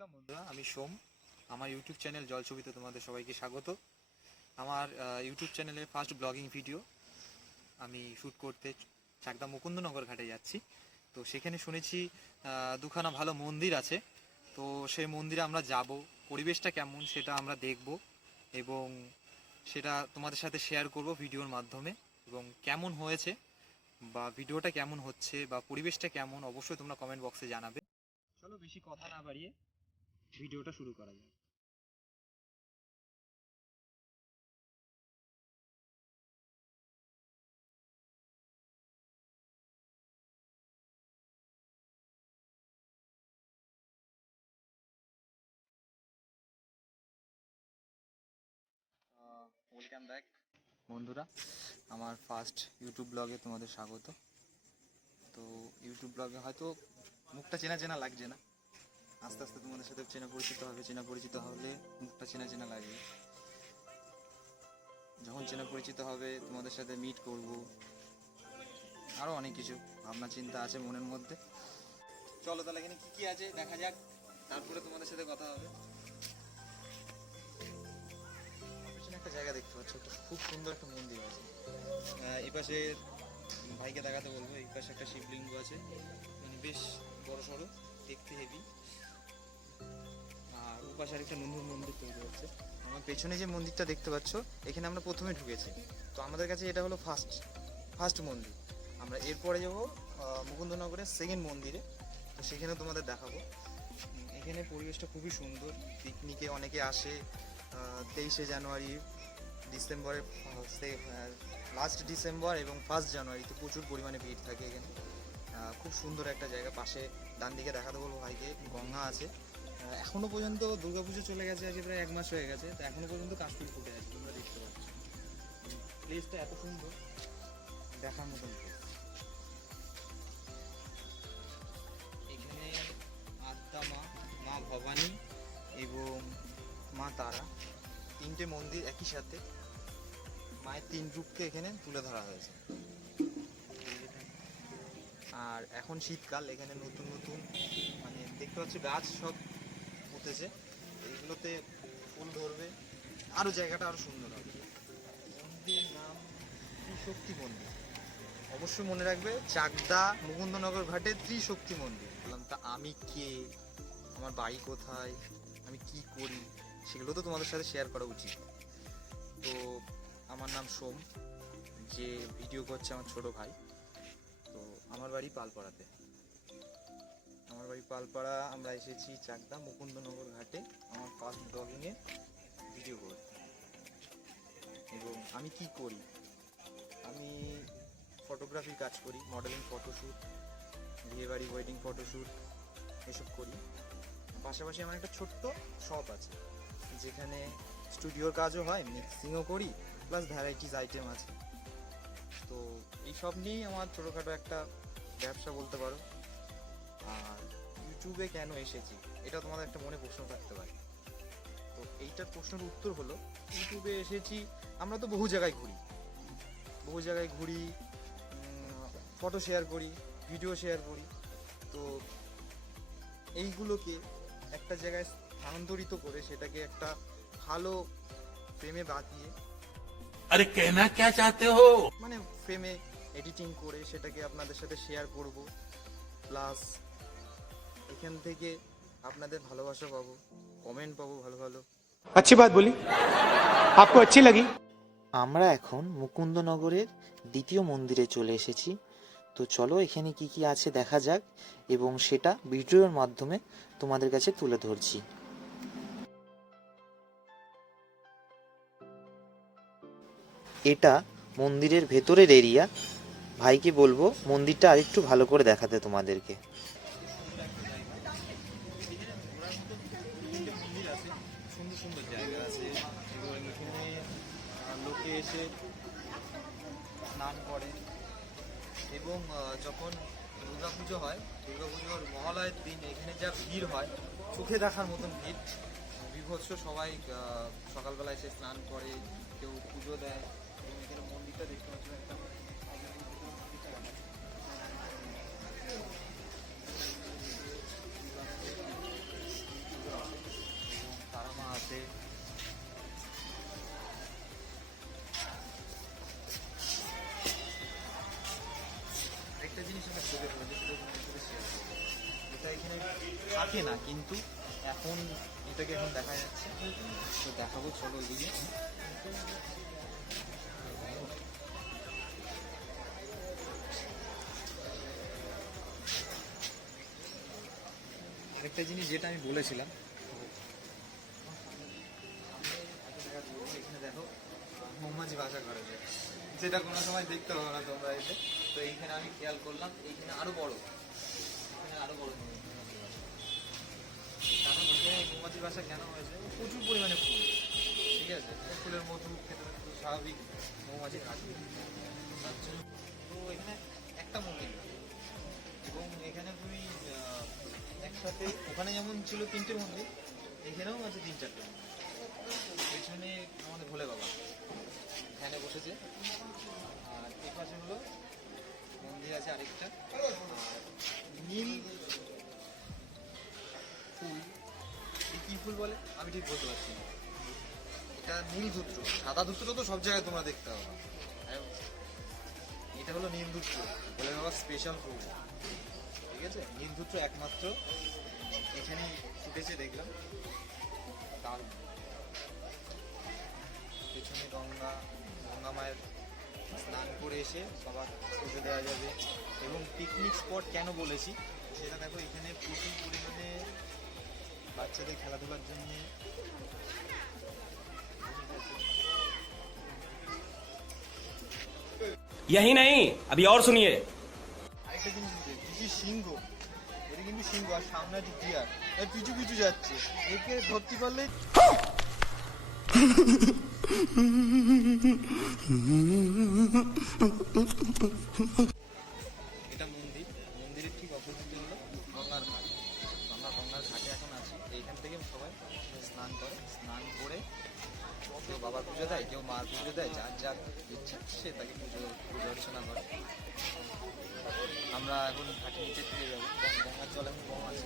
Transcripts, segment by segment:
Welcome বন্ধুরা, আমি সোম। আমার ইউটিউব চ্যানেল জলছবিতে তোমাদের সবাইকে স্বাগত। আমার ইউটিউব চ্যানেলে ফার্স্ট ব্লগিং ভিডিও আমি শ্যুট করতে চাকদা মুকুন্দনগর ঘাটে যাচ্ছি। তো সেখানে শুনেছি দুখানা ভালো মন্দির আছে। তো সেই মন্দিরে আমরা যাব, পরিবেশটা কেমন সেটা আমরা দেখব এবং সেটা তোমাদের সাথে শেয়ার করব ভিডিওর মাধ্যমে। এবং কেমন হয়েছে বা ভিডিওটা কেমন হচ্ছে বা পরিবেশটা কেমন অবশ্যই তোমরা কমেন্ট বক্সে জানাবে। চলো বেশি কথা না বাড়িয়ে ভিডিওটা শুরু করা যাক। ওয়েলকাম ব্যাক বন্ধুরা, আমার ফার্স্ট ইউটিউব ব্লগে তোমাদের স্বাগত। তো ইউটিউব ব্লগে হয়তো মুখটা চেনা চেনা লাগছে না, আস্তে আস্তে তোমাদের সাথে চেনা পরিচিত হলে মুখটা চেনা চেনা লাগবে। যখন চেনা পরিচিত হবে তোমাদের সাথে মিট করব, আরও অনেক কিছু ভাবনা চিন্তা আছে মনের মধ্যে। চলো তাহলে এখানে কী কী আছে দেখা যাক, তারপরে তোমাদের সাথে কথা হবে। একটা জায়গা দেখতে পাচ্ছ, একটা খুব সুন্দর একটা মন্দির আছে। এই পাশে ভাইকে দেখাতে বলবো, এই পাশে একটা শিবলিঙ্গ আছে, মানে বেশ বড় সড়ো, দেখতে হেভি। আর ও পাশে আরেকটা নতুন মন্দির তৈরি হচ্ছে। আমার পেছনে যে মন্দিরটা দেখতে পাচ্ছ, এখানে আমরা প্রথমে ঢুকেছি। তো আমাদের কাছে এটা হলো ফার্স্ট মন্দির। আমরা এরপরে যাবো মুকুন্দনগরের সেকেন্ড মন্দিরে, তো সেখানে তোমাদের দেখাবো। এখানে পরিবেশটা খুবই সুন্দর, পিকনিকে অনেকে আসে। 23শে জানুয়ারি, ডিসেম্বরের লাস্ট ডিসেম্বর এবং 1 জানুয়ারিতে প্রচুর পরিমাণে ভিড় থাকে এখানে। খুব সুন্দর একটা জায়গা। পাশে ডান দিকে দেখাতে বলবো ভাইকে, গঙ্গা আছে। এখনও পর্যন্ত দুর্গাপুজো চলে গেছে, আজকে প্রায় 1 মাস হয়ে গেছে, তো এখনও পর্যন্ত কাশফুল ফুটে আছে, তোমরা দেখতে পাচ্ছ। প্লেসটা এত সুন্দর, দেখার মতন প্লেস। এখানে আদ্যা মা ভবানী এবং মা তারা, 3টে মন্দির একই সাথে, মায়ের 3 রূপকে এখানে তুলে ধরা হয়েছে। আর এখন শীতকাল, এখানে নতুন নতুন মানে দেখতে পাচ্ছি গাছ সব উঠেছে, এইগুলোতে ফুল ধরবে, আরও জায়গাটা আরও সুন্দর হবে। মন্দিরের নাম ত্রিশক্তি মন্দির। অবশ্যই মনে রাখবে, চাকদা মুকুন্দনগর ঘাটে ত্রিশক্তি মন্দির। বললাম তা আমি কে, আমার বাড়ি কোথায়, আমি কি করি, সেগুলো তো তোমাদের সাথে শেয়ার করা উচিত। তো আমার নাম সোম, যে ভিডিও করছে আমার ছোট ভাই। তো আমার বাড়ি পালপাড়াতে। আমরা এসেছি চাকদা মুকুন্দনগর ঘাটে আমার ফার্স্ট ব্লগিংয়ে ভিডিও করতে। এবং আমি কি করি, আমি ফটোগ্রাফির কাজ করি, মডেলিং, ফটোশ্যুট, বিয়েবাড়ি, ওয়েডিং ফটোশ্যুট এসব করি। পাশাপাশি আমার একটা ছোট্ট শপ আছে, যেখানে স্টুডিওর কাজও হয়, মিক্সিংও করি, প্লাস ভ্যারাইটিস আইটেম আছে। তো এই সব নিয়েই আমার ছোটোখাটো একটা ব্যবসা বলতে পারো। আর ইউটিউবে কেন এসেছি, এটা তোমাদের একটা মনে প্রশ্ন থাকতে পারে। তো এইটার প্রশ্নের উত্তর হলো, ইউটিউবে এসেছি, আমরা তো বহু জায়গায় ঘুরি, ফটো শেয়ার করি, ভিডিও শেয়ার করি। তো এইগুলোকে একটা জায়গায় স্থানান্তরিত করে সেটাকে একটা ভালো ফ্রেমে বাঁধিয়ে, আরে কেনা কে চাতে হো, মানে ফ্রেমে এডিটিং করে সেটাকে আপনাদের সাথে শেয়ার করব। প্লাস এখান থেকে আপনাদের ভালোবাসা পাবো, কমেন্ট পাবো ভালো ভালো। अच्छी बात बोली, आपको अच्छी लगी। আমরা এখন মুকুন্দনগরের দ্বিতীয় মন্দিরে চলে এসেছি। তো চলো এখানে কি কি আছে দেখা যাক এবং সেটা ভিডিওর মাধ্যমে তোমাদের কাছে তুলে ধরছি। এটা মন্দিরের ভেতরের এরিয়া। ভাইকে বলবো মন্দিরটা আরেকটু ভালো করে দেখাতে তোমাদেরকে। সুন্দর সুন্দর জায়গা আছে, এবং এখানে লোকে এসে স্নান করে। এবং যখন দুর্গাপুজো হয়, দুর্গাপুজোর মহালয়ের দিন এখানে যা ভিড় হয়, চোখে দেখার মতন ভিড়, বিভৎস। সবাই সকালবেলা এসে স্নান করে, কেউ পুজো দেয়। এবং এখানে মন্দিরটা দেখতে পাচ্ছেন, একটা থাকে না, কিন্তু এখন এটাকে এখন দেখা যাচ্ছে। তো দেখাবো, চলো ওইদিকে। আরেকটা জিনিস যেটা আমি বলেছিলাম, এখানে দেখো মৌমাছি বাসা করে যায়, যেটা কোনো সময় দেখতে পাবো না তোমরা এসে। তো এইখানে আমি খেয়াল করলাম, এইখানে আরো বড়, এখানে আরো বড় মৌমাছি বাসা। কারণ এখানে মৌমাছি বাসা কেন হয়েছে, প্রচুর পরিমাণে ফুল, ঠিক আছে, ফুলের মধু খেতে তো স্বাভাবিক মৌমাছি থাকবে, তার জন্য। তো এখানে একটা মন্দির, এবং এখানে তুমি একসাথে, ওখানে যেমন ছিল 3টে মন্দির, এখানেও আছে 3-4টে মন্দির। পেছনে আমাদের ভোলে বাবা এখানে বসেছে, আর এই পাশে হলো মন্দির আছে আরেকটা। আর নীল ফুল, কি ফুল বলে আমি ঠিক বলতে পারছি না, এটা নীল ধুত্র। সাদা ধুত্র তো সব জায়গায় তোমরা দেখতে পাবো, এটা হলো নীল ধুত্র, ভোলে বাবার স্পেশাল ফুল, ঠিক আছে। নীল ধুত্র একমাত্র এখানে ফুটেছে দেখলাম, দারুণ। পেছনে গঙ্গা, গঙ্গা মায়ের স্নান করে এসে সবার পুজো দেওয়া যাবে। এবং পিকনিক স্পট কেন বলেছি সেটা দেখো, এখানে প্রচুর পরিমাণে বাচ্চাদের খেলাধুলার জন্য यही नहीं अभी और सुनिए। আরেকটা জিনিস কিছু সিংহ, এটা কিন্তু সিংহ, আর সামনে আছে ডিয়ার, পিছু পিছু যাচ্ছে, একে ধরতে পারলে। এটা মন্দির, মন্দিরের ঠিক অপোজিটে হলো গঙ্গার ঘাট। গঙ্গার ঘাটে এখন আছি, এইখান থেকে সবাই স্নান করে, স্নান করে কেউ বাবার পুজো দেয়, কেউ মার পুজো দেয়, যার যার ইচ্ছা সে তাকে পুজো অর্চনা করে। আমরা এখন ঘাটের নিচে ফিরে যাবো, গঙ্গার জল এখন কম আছে।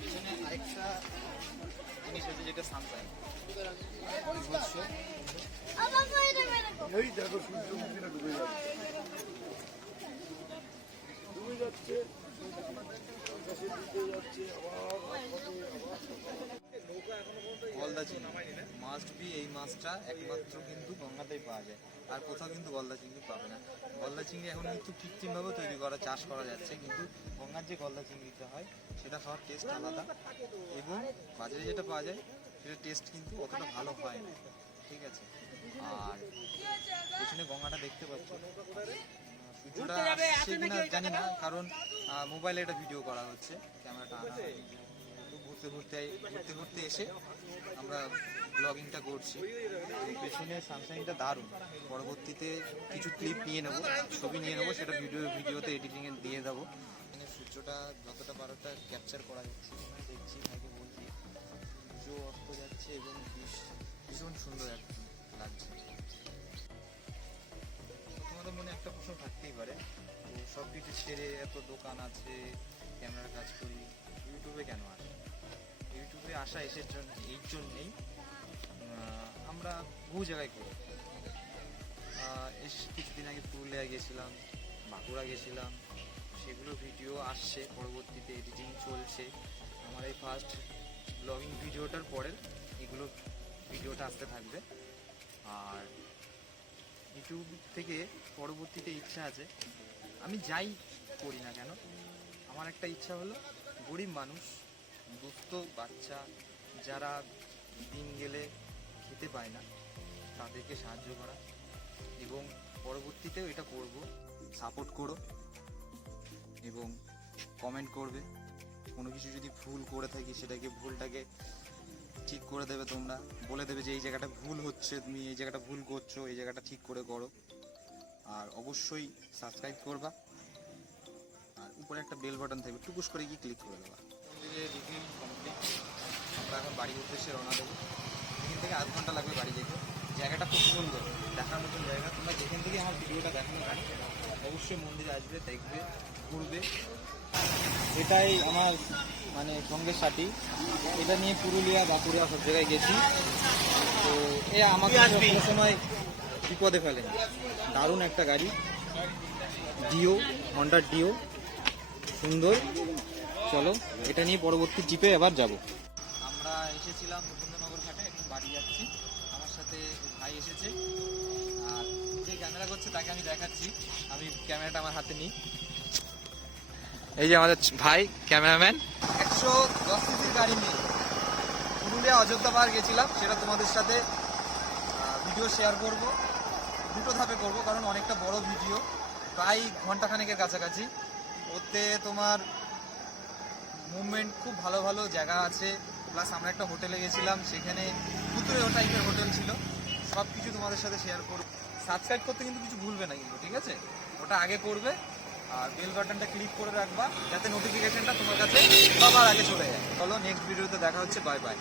পিছনে আরেকটা জিনিস আছে যেটা সানসাইন, গলদা চিংড়ি মাস্ট বি। এই মাছটা একমাত্র কিন্তু গঙ্গাতেই পাওয়া যায়, আর কোথাও কিন্তু গলদা চিংড়ি পাবে না। গলদা চিংড়ি এখন কিন্তু কৃত্রিমভাবে তৈরি করা, চাষ করা যাচ্ছে, কিন্তু গঙ্গার যে গলদা চিংড়িটা হয় সেটা খাওয়ার টেস্ট আলাদা, এবং বাজারে যেটা পাওয়া যায় সেটা টেস্ট কিন্তু অতটা ভালো হয় না, ঠিক আছে। আর পেছনে গঙ্গাটা দেখতে পাচ্ছ, সূর্যটা আসছে কিনা জানি না, কারণ মোবাইলে এটা ভিডিও করা হচ্ছে, ক্যামেরাটা আনা হয়নি। তো ঘুরতে ঘুরতে এসে আমরা ব্লগিংটা করছি। এই পেছনে সানশাইনটা দারুণ, পরবর্তীতে কিছু ক্লিপ নিয়ে নেবো, ছবি নিয়ে নেবো, সেটা ভিডিওতে এডিটিংয়ে দিয়ে দেবো। এখানে সূর্যটা যতটা পারোটা ক্যাপচার করা যাচ্ছে, দেখছি ভাইকে বলছি, সূর্য অস্ত যাচ্ছে এবং ভীষণ সুন্দর লাগছে। তোমাদের মনে একটা প্রশ্ন থাকতেই পারে, তো সব কিছু ছেড়ে এত দোকান আছে, ক্যামেরার কাজ করি, ইউটিউবে কেন আসে? ইউটিউবে আসা এই জন্যেই আমরা বহু জায়গায় করি। কিছুদিন আগে পুরুলিয়া গেছিলাম, বাঁকুড়া গেছিলাম, সেগুলো ভিডিও আসছে, পরবর্তীতে এডিটিং চলছে। আমার এই ফার্স্ট ব্লগিং ভিডিওটার পরের এগুলো ভিডিওটা আসতে থাকবে। আর ইউটিউব থেকে পরবর্তীতে ইচ্ছা আছে, আমি যাই করি না কেন, আমার একটা ইচ্ছা হলো গরিব মানুষ, দুস্থ বাচ্চা যারা দিন গেলে খেতে পায় না, তাদেরকে সাহায্য করা। এবং পরবর্তীতেও এটা করব, সাপোর্ট করো এবং কমেন্ট করবে। কোনো কিছু যদি ভুল করে থাকি ভুলটাকে ঠিক করে দেবে, তোমরা বলে দেবে যে এই জায়গাটা ভুল হচ্ছে, তুমি এই জায়গাটা ভুল করছো, এই জায়গাটা ঠিক করে করো। আর অবশ্যই সাবস্ক্রাইব করবা, আর উপরে একটা বেল বাটন থাকবে, টুকুস করে গিয়ে ক্লিক করে দেবা। রিভিউ কমপ্লিট, আমরা এখন বাড়ির উদ্দেশ্যে রওনা দেবো। এখান থেকে আধ ঘন্টা লাগবে বাড়ি যেতে। জায়গাটা খুব সুন্দর, দেখার মতন জায়গা। তোমরা যেখান থেকে আমার ভিডিওটা দেখানো যায় অবশ্যই মন্দিরে আসবে, দেখবে, ঘুরবে। এটাই আমার মানে সঙ্গের সাথী, এটা নিয়ে পুরুলিয়া বাঁকুড়া সব জায়গায় গেছি। তো এ আমাকে কোনো সময় বিপদে ফেলেনি, দারুণ একটা গাড়ি। ডিও, হন্ডার ডিও, সুন্দর। চলো এটা নিয়ে পরবর্তী জিপে এবার যাব। আমরা এসেছিলাম মুকুন্দনগর ঘাটে, এখন বাড়ি যাচ্ছি। আমার সাথে ভাই এসেছে, আর যে ক্যামেরা করছে তাকে আমি দেখাচ্ছি। আমি ক্যামেরাটা আমার হাতে নিই। এই যে আমাদের ভাই ক্যামেরাম্যান। 110 সিসির গাড়ি নিয়ে পুরুলিয়া অযোধ্যা পাহাড় গেছিলাম, সেটা তোমাদের সাথে ভিডিও শেয়ার করব। দুটো ধাপে করব, কারণ অনেকটা বড় ভিডিও, প্রায় ঘন্টাখানেকের কাছাকাছি। ওতে তোমার মুভমেন্ট খুব ভালো ভালো জায়গা আছে, প্লাস আমরা একটা হোটেলে গেছিলাম, সেখানে ভুতুরে টাইপের হোটেল ছিল। সব কিছু তোমাদের সাথে শেয়ার করব। সাবস্ক্রাইব করতে কিন্তু কিছু ভুলবে না কিন্তু, ঠিক আছে? ওটা আগে করবে, আর বেল বাটনটা ক্লিক করে রাখবা যাতে নোটিফিকেশনটা তোমার কাছে সবার আগে চলে যায়। চলো নেক্সট ভিডিওতে দেখা হচ্ছে, বাই বাই।